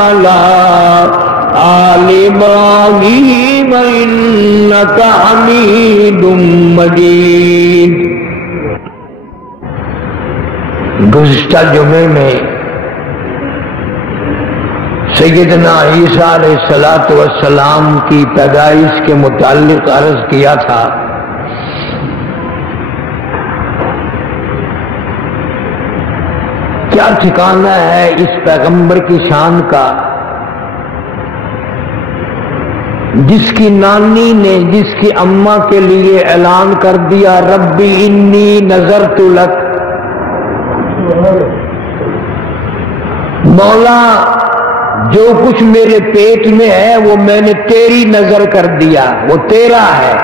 آل ابراہیم انک حمید مجید۔ گزشتہ جمعے میں سیدنا عیسیٰ علیہ السلام کی پیدائش کے متعلق عرض کیا تھا کیا ٹھکانہ ہے اس پیغمبر کی شان کا جس کی نانی نے جس کی اماں کے لیے اعلان کر دیا ربی انی نذرت لک، مولا جو کچھ میرے پیٹ میں ہے وہ میں نے تیری نظر کر دیا، وہ تیرا ہے،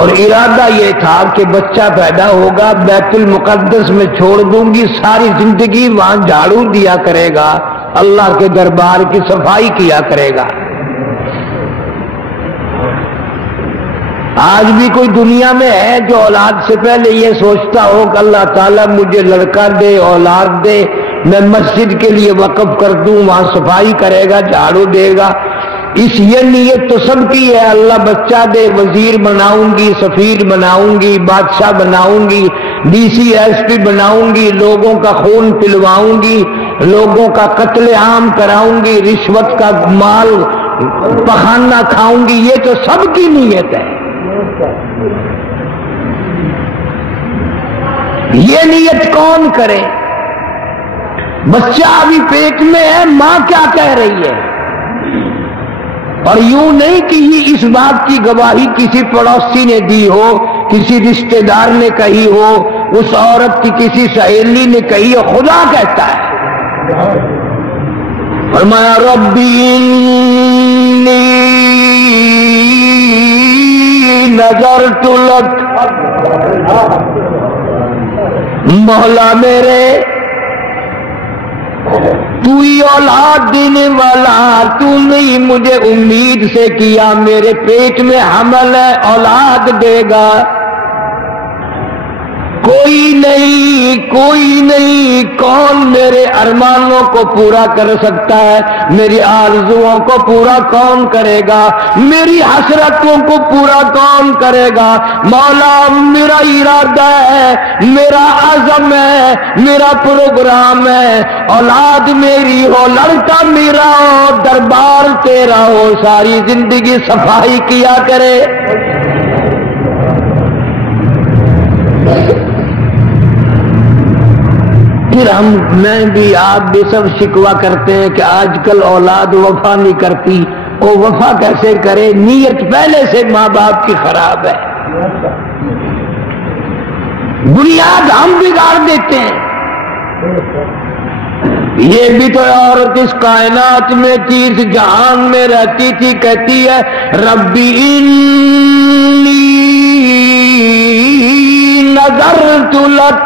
اور ارادہ یہ تھا کہ بچہ پیدا ہوگا بیت المقدس میں چھوڑ دوں گی، ساری زندگی وہاں جھاڑو دیا کرے گا، اللہ کے دربار کی صفائی کیا کرے گا۔ آج بھی کوئی دنیا میں ہے جو اولاد سے پہلے یہ سوچتا ہو کہ اللہ تعالیٰ مجھے لڑکا دے، اولاد دے، میں مسجد کے لیے وقف کر دوں، وہاں صفائی کرے گا، جھاڑو دے گا؟ اس یہ نیت تو سب کی ہے، اللہ بچہ دے، وزیر بناؤں گی، سفیر بناؤں گی، بادشاہ بناؤں گی، ڈی سی ایس پی بناؤں گی، لوگوں کا خون پلواؤں گی، لوگوں کا قتل عام کراؤں گی، رشوت کا مال پخانہ کھاؤں گی، یہ تو سب کی نیت ہے۔ یہ نیت کون کرے؟ بچہ ابھی پیٹ میں ہے، ماں کیا کہہ رہی ہے؟ اور یوں نہیں کہ یہ اس بات کی گواہی کسی پڑوسی نے دی ہو، کسی رشتہ دار نے کہی ہو، اس عورت کی کسی سہیلی نے کہی ہو، خدا کہتا ہے۔ فرمایا ربی انی نذرت لک، مولا میرے تو ہی اولاد دینے والا، تو نہیں مجھے امید سے کیا میرے پیٹ میں حمل ہے، اولاد دے گا، کوئی نہیں، کون میرے ارمانوں کو پورا کر سکتا ہے؟ میری آرزوؤں کو پورا کون کرے گا؟ میری حسرتوں کو پورا کون کرے گا؟ مولا میرا ارادہ ہے، میرا عزم ہے، میرا پروگرام ہے، اولاد میری ہو، لڑکا میرا ہو، دربار تیرا ہو، ساری زندگی صفائی کیا کرے۔ پھر میں بھی آپ بھی سب شکوہ کرتے ہیں کہ آج کل اولاد وفا نہیں کرتی، وہ وفا کیسے کرے؟ نیت پہلے سے ماں باپ کی خراب ہے، بنیاد ہم بگاڑ دیتے ہیں۔ یہ بھی تو عورت اس کائنات میں تھی، اس جہان میں رہتی تھی، کہتی ہے ربی انی نذرت لک،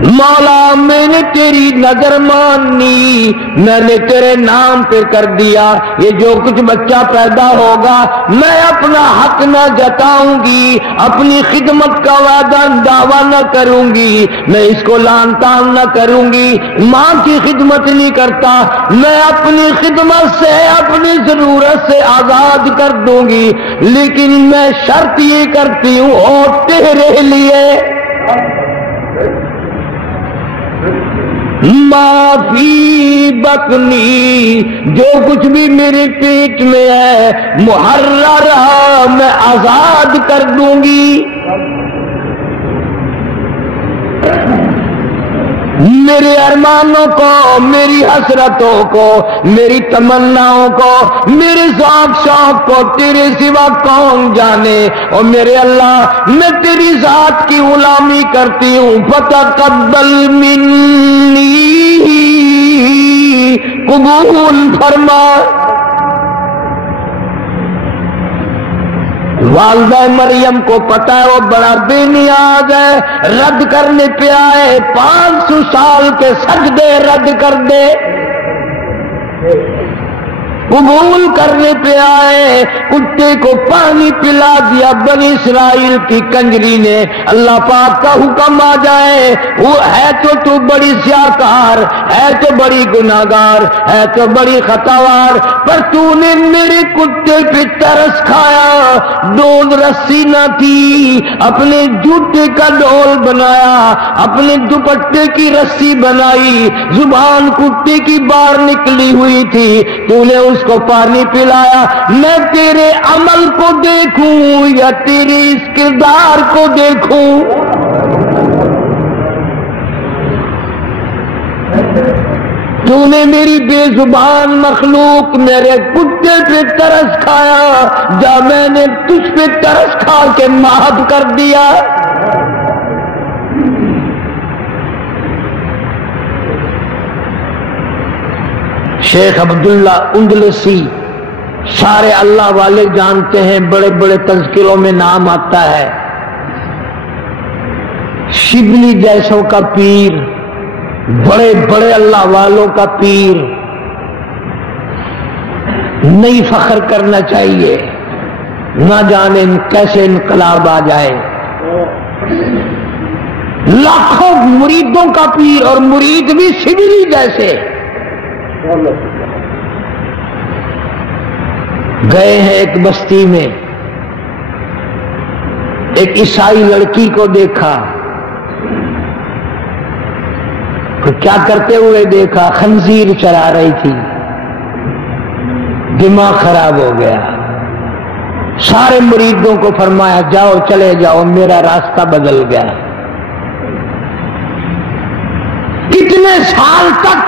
مولا میں نے تیری نظر مانی، میں نے تیرے نام پہ کر دیا، یہ جو کچھ بچہ پیدا ہوگا میں اپنا حق نہ جتاؤں گی، اپنی خدمت کا وعدہ دعویٰ نہ کروں گی، میں اس کو لان تان نہ کروں گی، ماں کی خدمت نہیں کرتا، میں اپنی خدمت سے اپنی ضرورت سے آزاد کر دوں گی، لیکن میں شرط یہ کرتی ہوں او تیرے لیے معافی بکنی، جو کچھ بھی میرے پیٹ میں ہے محررہ میں آزاد کر دوں گی، میرے ارمانوں کو، میری حسرتوں کو، میری تمناؤں کو، میرے ذوق شوق کو تیرے سوا کون جانے، اور میرے اللہ میں تیری ذات کی غلامی کرتی ہوں، فتقبل منی، قبول فرما۔ والدہ مریم کو پتا ہے وہ بڑا بے نیاز ہے، رد کرنے پہ آئے 500 سال کے سجدے رد کر دے، قبول کرنے پہ آئے، کتے کو پانی پلا دیا بنی اسرائیل کی کنجری نے، اللہ پاک کا حکم آ جائے، وہ ہے تو بڑی سیاکار، ہے تو بڑی گناہگار، ہے تو بڑی خطاوار، پر تو نے میرے کتے پہ ترس کھایا، ڈول رسی نہ تھی، اپنے جوتے کا ڈول بنایا، اپنے دوپٹے کی رسی بنائی، زبان کتے کی باہر نکلی ہوئی تھی، تو نے اس کو پانی پلایا، میں تیرے عمل کو دیکھوں یا تیرے اس کردار کو دیکھوں؟ تو نے میری بے زبان مخلوق میرے کتے پہ ترس کھایا، جب میں نے تجھ پہ ترس کھا کے معاف کر دیا۔ شیخ عبداللہ اندلسی، سارے اللہ والے جانتے ہیں، بڑے بڑے تذکروں میں نام آتا ہے، شبلی جیسوں کا پیر، بڑے بڑے اللہ والوں کا پیر، نہیں فخر کرنا چاہیے، نہ جانے کیسے انقلاب آ جائے، لاکھوں مریدوں کا پیر، اور مرید بھی شبلی جیسے۔ گئے ہیں ایک بستی میں، ایک عیسائی لڑکی کو دیکھا، کیا کرتے ہوئے دیکھا، خنزیر چرا رہی تھی، دماغ خراب ہو گیا، سارے مریدوں کو فرمایا جاؤ چلے جاؤ، میرا راستہ بدل گیا۔ کتنے سال تک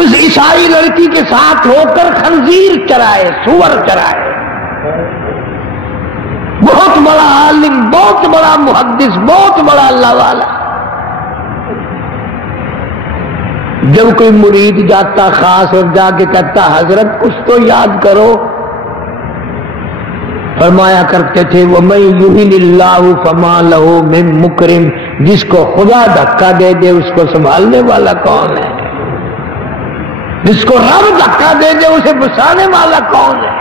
اس عیسائی لڑکی کے ساتھ ہو کر خنزیر چرائے، سور چرائے۔ بہت بڑا عالم، بہت بڑا محدث، بہت بڑا اللہ والا، جب کوئی مرید جاتا خاص اور جا کے کہتا حضرت کچھ تو یاد کرو، فرمایا کرتے تھے وَمَن يُهِنِ اللَّهُ فَمَا لَهُ مِن مُكْرِمٍ، جس کو خدا دھکا دے دے اس کو سنبھالنے والا کون ہے؟ جس کو رب دھکا دے دے اسے بسانے والا کون ہے؟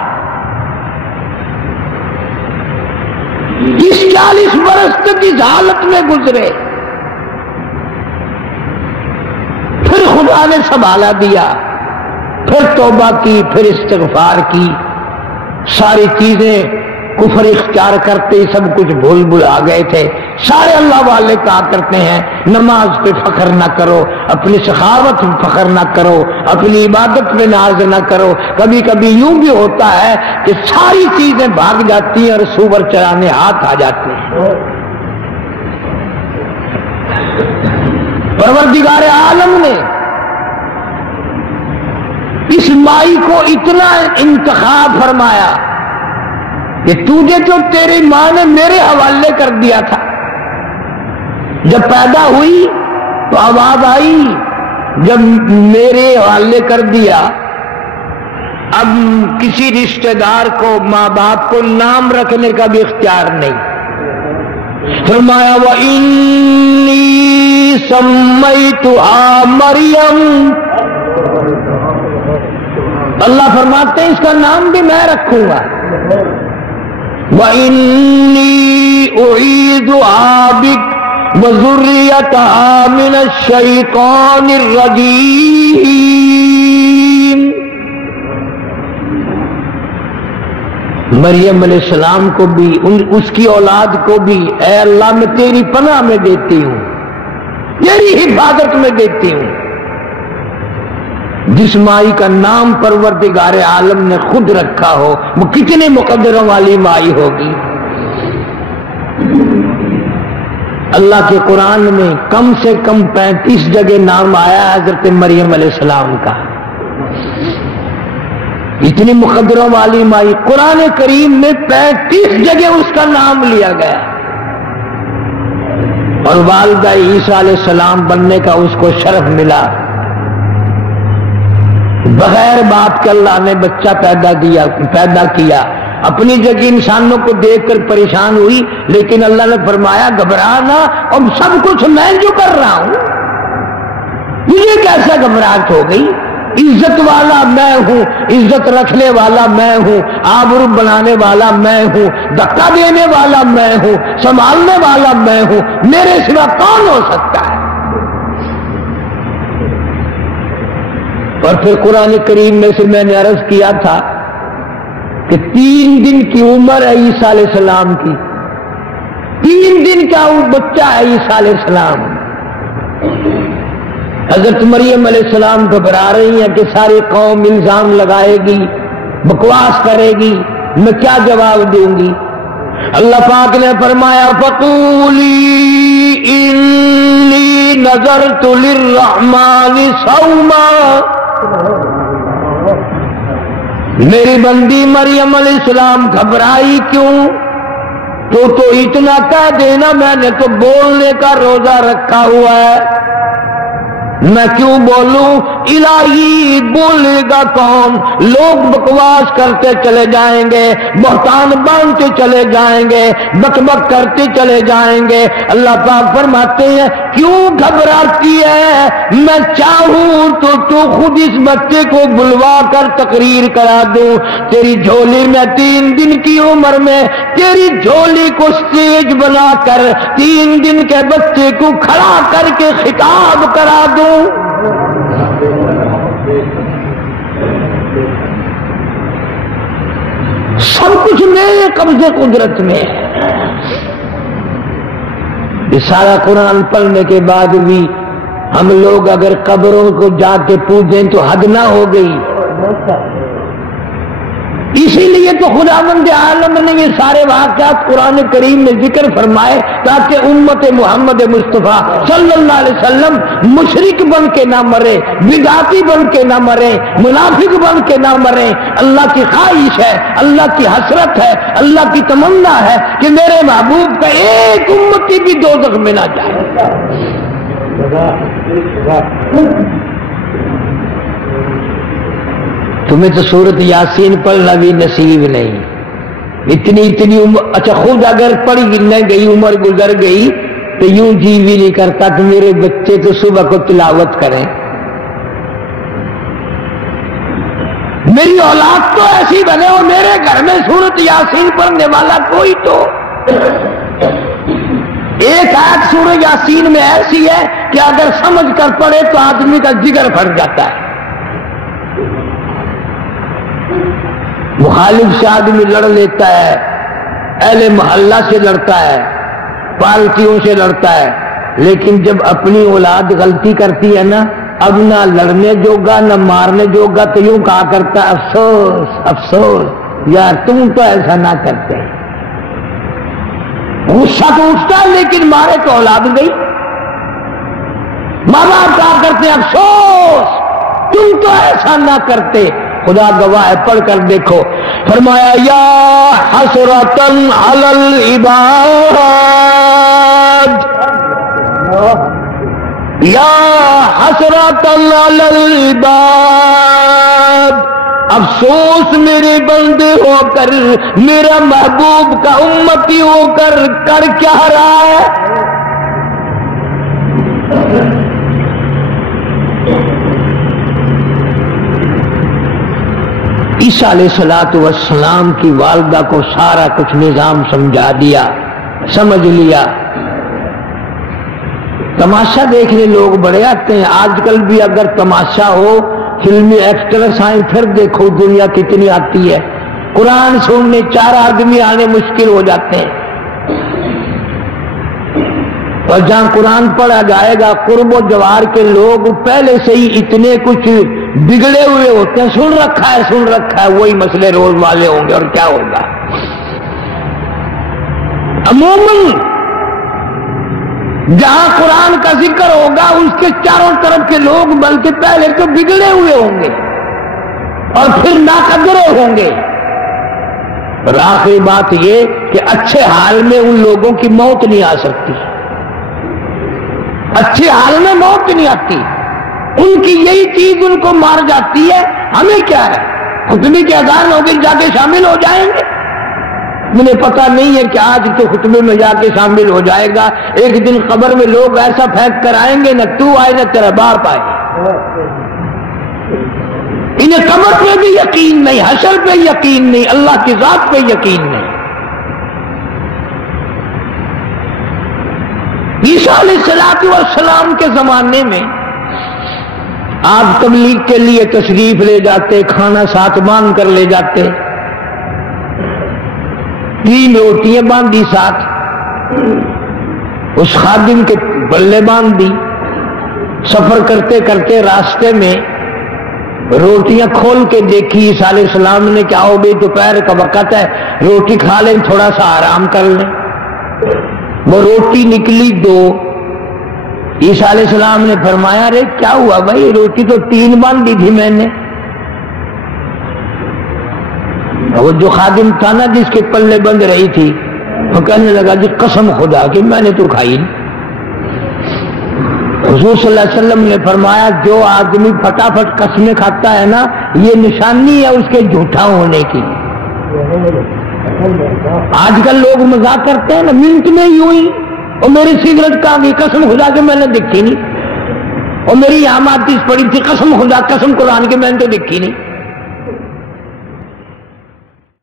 اس 40 برس تک اس حالت میں گزرے، پھر خدا نے سنبھالا دیا، پھر توبہ کی، پھر استغفار کی، ساری چیزیں کفر اختیار کرتے ہی سب کچھ بھول بھلا گئے تھے۔ سارے اللہ والے کہا کرتے ہیں نماز پہ فخر نہ کرو، اپنی سخاوت پہ فخر نہ کرو، اپنی عبادت پہ ناز نہ کرو۔ کبھی کبھی یوں بھی ہوتا ہے کہ ساری چیزیں بھاگ جاتی ہیں اور سور چرانے ہاتھ آ جاتے ہیں۔ پروردگار عالم نے اس مائی کو اتنا انتخاب فرمایا کہ تجھے تو تیری ماں نے میرے حوالے کر دیا تھا، جب پیدا ہوئی تو آواز آئی، جب میرے حوالے کر دیا، اب کسی رشتہ دار کو، ماں باپ کو نام رکھنے کا بھی اختیار نہیں۔ فرمایا وَإِنِّي سَمَّيْتُهَا مَرْيَمَ، اللہ فرماتے ہیں اس کا نام بھی میں رکھوں گا۔ وَإِنِّي أُعِيذُهَا بِكَ وَذُرِّيَّتَهَا مِنَ الشَّيْطَانِ الرَّجِيمِ، مریم علیہ السلام کو بھی، اس کی اولاد کو بھی، اے اللہ میں تیری پناہ میں دیتی ہوں، تیری حفاظت میں دیتی ہوں۔ جس مائی کا نام پروردگار عالم نے خود رکھا ہو وہ کتنے مقدروں والی مائی ہوگی۔ اللہ کے قرآن میں کم سے کم 35 جگہ نام آیا حضرت مریم علیہ السلام کا، اتنی مقدروں والی مائی، قرآن کریم میں 35 جگہ اس کا نام لیا گیا، اور والدہ عیسیٰ علیہ السلام بننے کا اس کو شرف ملا۔ بغیر باپ کے اللہ نے بچہ پیدا کیا، اپنی جگہ انسانوں کو دیکھ کر پریشان ہوئی، لیکن اللہ نے فرمایا گھبرانا، اب سب کچھ میں جو کر رہا ہوں، مجھے کیسا گھبراہٹ ہو گئی؟ عزت والا میں ہوں، عزت رکھنے والا میں ہوں، آبرو بنانے والا میں ہوں، دھکا دینے والا میں ہوں، سنبھالنے والا میں ہوں، میرے سوا کون ہو سکتا ہے؟ اور پھر قرآن کریم میں سے میں نے عرض کیا تھا کہ 3 دن کی عمر ہے عیسیٰ علیہ السلام کی، 3 دن کا بچہ ہے عیسیٰ علیہ السلام۔ حضرت مریم علیہ السلام گھبرا رہی ہیں کہ ساری قوم الزام لگائے گی، بکواس کرے گی، میں کیا جواب دوں گی؟ اللہ پاک نے فرمایا فقولی انی نذرت للرحمن صوما، میری بندی مریم علیہ السلام گھبرائی کیوں؟ تو اتنا کہہ دینا میں نے تو بولنے کا روزہ رکھا ہوا ہے، میں کیوں بولوں؟ الہی بولے گا کون؟ لوگ بکواس کرتے چلے جائیں گے، بہتان باندھتے چلے جائیں گے، بک بک کرتے چلے جائیں گے۔ اللہ پاک فرماتے ہیں کیوں گھبراتی ہے؟ میں چاہوں تو خود اس بچے کو بلوا کر تقریر کرا دوں، تیری جھولی میں 3 دن کی عمر میں تیری جھولی کو سٹیج بنا کر 3 دن کے بچے کو کھڑا کر کے خطاب کرا دوں۔ سب کچھ میرے قبضے قدرت میں ہے۔ یہ سارا قرآن پڑھنے کے بعد بھی ہم لوگ اگر قبروں کو جا کے پوجیں تو حد نہ ہو گئی۔ اسی لیے تو خداوند عالم نے یہ سارے واقعات قرآن کریم میں ذکر فرمائے تاکہ امت محمد مصطفیٰ صلی اللہ علیہ وسلم مشرک بن کے نہ مرے، بدعتی بن کے نہ مرے، منافق بن کے نہ مرے۔ اللہ کی خواہش ہے، اللہ کی حسرت ہے، اللہ کی تمنا ہے کہ میرے محبوب کا ایک امتی بھی دوزخ میں نہ جائے۔ تمہیں تو سورت یاسین پڑھنا بھی نصیب نہیں، اتنی اچھا خود اگر پڑھی نہ گئی، عمر گزر گئی تو یوں جی بھی نہیں کرتا کہ میرے بچے تو صبح کو تلاوت کریں۔ میری اولاد تو ایسی بنے اور میرے گھر میں سورت یاسین پڑھنے والا کوئی تو ایک آیت سورہ یاسین میں ایسی ہے کہ اگر سمجھ کر پڑھے تو آدمی کا جگر پھٹ جاتا ہے۔ مخالف سے آدمی لڑ لیتا ہے، اہل محلہ سے لڑتا ہے، پارٹیوں سے لڑتا ہے، لیکن جب اپنی اولاد غلطی کرتی ہے نا، اب نہ لڑنے جوگا نہ مارنے جوگا تو یوں کہا کرتا ہے افسوس افسوس یار تم تو ایسا نہ کرتے۔ غصہ تو اٹھتا ہے لیکن مارے تو اولاد گئی۔ ماں باپ کہا کرتے ہیں افسوس تم تو ایسا نہ کرتے۔ خدا گواہ ہے، پڑھ کر دیکھو، فرمایا یا حسرتن علی العباد، یا حسرتن علی العباد، افسوس میرے بندے ہو کر، میرا محبوب کا امتی ہو کر کیا رہا ہے؟ عیسیٰ علیہ السلام کی والدہ کو سارا کچھ نظام سمجھا دیا، سمجھ لیا۔ تماشا دیکھنے لوگ بڑے آتے ہیں، آج کل بھی اگر تماشا ہو، فلمی ایکٹرس آئیں، پھر دیکھو دنیا کتنی آتی ہے۔ قرآن سننے 4 آدمی آنے مشکل ہو جاتے ہیں، اور جہاں قرآن پڑھا جائے گا قرب و جوار کے لوگ پہلے سے ہی اتنے کچھ بگڑے ہوئے ہوتے ہیں، سن رکھا ہے وہی مسئلے روز والے ہوں گے، اور کیا ہوگا؟ عموماً جہاں قرآن کا ذکر ہوگا اس کے چاروں طرف کے لوگ بلکہ پہلے تو بگڑے ہوئے ہوں گے اور پھر ناقدرے ہوں گے۔ اور آخری بات یہ کہ اچھے حال میں ان لوگوں کی موت نہیں آ سکتی، اچھے حال میں موت نہیں آتی، ان کی یہی چیز ان کو مار جاتی ہے۔ ہمیں کیا ہے، خطبے کی اذان ہوگی جا کے شامل ہو جائیں گے۔ مجھے پتا نہیں ہے کہ آج تو خطبے میں جا کے شامل ہو جائے گا، ایک دن قبر میں لوگ ایسا پھینک کر آئیں گے، نہ تو آئے نہ تیرا باپ آئے۔ انہیں قبر پہ بھی یقین نہیں، حشر پہ یقین نہیں، اللہ کی ذات پہ یقین نہیں۔ عیسیٰ علیہ السلام کے زمانے میں آپ تبلیغ کے لیے تشریف لے جاتے، کھانا ساتھ باندھ کر لے جاتے، 3 روٹیاں باندھی ساتھ، اس خادم کے بلے باندھ دی، سفر کرتے کرتے راستے میں روٹیاں کھول کے دیکھی عیسیٰ علیہ السلام نے، کیا ہو گئی دوپہر کا وقت ہے، روٹی کھا لیں تھوڑا سا آرام کر لیں۔ وہ روٹی نکلی 2، عیسیٰ علیہ السلام نے فرمایا ارے کیا ہوا بھائی، روٹی تو 3 باندھی تھی میں نے۔ وہ جو خادم تھا نا جس کے پلے بند رہی تھی، وہ کہنے لگا جی قسم خدا کی میں نے تو کھائی نہیں۔ حضور صلی اللہ علیہ وسلم نے فرمایا جو آدمی پھٹافٹ قسمیں کھاتا ہے نا، یہ نشانی ہے اس کے جھوٹا ہونے کی۔ آج کل لوگ مذاق کرتے ہیں نا، منٹ میں یوں ہی، اور میری سگریٹ کہاں گئی، قسم خدا کے میں نے دیکھی نہیں، اور میری یہاں حدیث پڑی تھی، قسم خدا قسم قرآن کے میں نے تو دیکھی نہیں۔